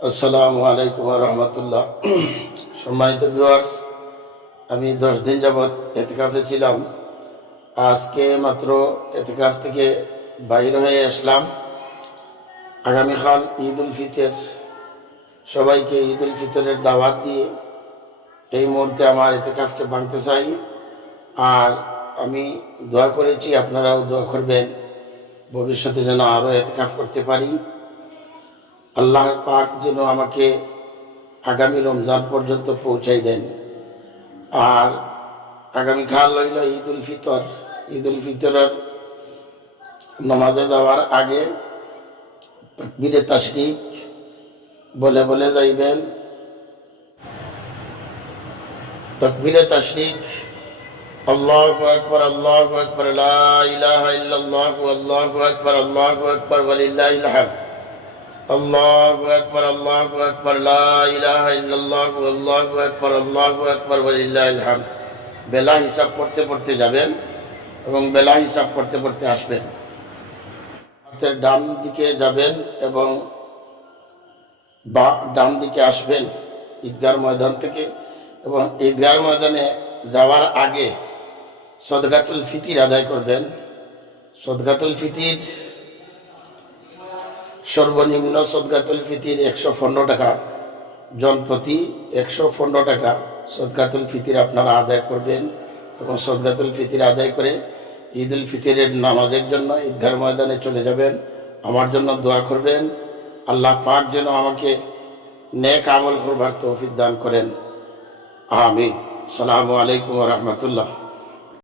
আসসালামু আলাইকুম রহমতুল্লাহ। সম্মানিত ভিউয়ার্স, আমি 10 দিন যাবৎ এতেকাফে ছিলাম। আজকে মাত্র এতেকাফ থেকে বাইর হয়ে আসলাম। আগামীকাল ঈদ উল ফিতর, সবাইকে ঈদ উল ফিতরের দাওয়াত দিয়ে এই মুহূর্তে আমার এতেকাফকে ভাঙতে চাই। আর আমি দোয়া করেছি, আপনারাও দোয়া করবেন ভবিষ্যতে যেন আরও এতেকাফ করতে পারি। আল্লাহ পাক যেন আমাকে আগামী রমজান পর্যন্ত পৌঁছাই দেন। আর আগামীকাল হইল ঈদ উল ফিতর। ঈদ উল ফিতরের নামাজে যাওয়ার আগে তাকবীরে তাশরিক বলে বলে যাইবেন। তাকবীরে তাশরিক, আল্লাহু আকবার, আল্লাহু আকবার, লা ইলাহা ইল্লাল্লাহু, আল্লাহু আকবার, আল্লাহু আকবার, ওয়ালিল্লাহিল হামদ। আল্লাহু আকবার, আল্লাহু আকবার, লা ইলাহা ইল্লাল্লাহু, আল্লাহু আকবার, আল্লাহু আকবার, ওয়ালিল্লাহিল হামদ। বেলা হিসাব পড়তে পড়তে যাবেন এবং বেলা হিসাব পড়তে পড়তে আসবেন। হাতের ডান দিকে যাবেন এবং ডান দিকে আসবেন ঈদগাহ ময়দান থেকে। এবং ঈদগাহ ময়দানে যাওয়ার আগে সদকাতুল ফিতির আদায় করবেন। সদকাতুল ফিতির সর্বনিম্ন সদকাতুল ফিতির 115 টাকা, জনপ্রতি 115 টাকা সদকাতুল ফিতির আপনারা আদায় করবেন। এবং সদকাতুল ফিতির আদায় করে ঈদ উল ফিতরের নামাজের জন্য ঈদগাহ ময়দানে চলে যাবেন। আমার জন্য দোয়া করবেন, আল্লাহ পাক যেন আমাকে নেক আমল করবার তৌফিক দান করেন। আমিন। আসসালামু আলাইকুম ওয়া রাহমাতুল্লাহ।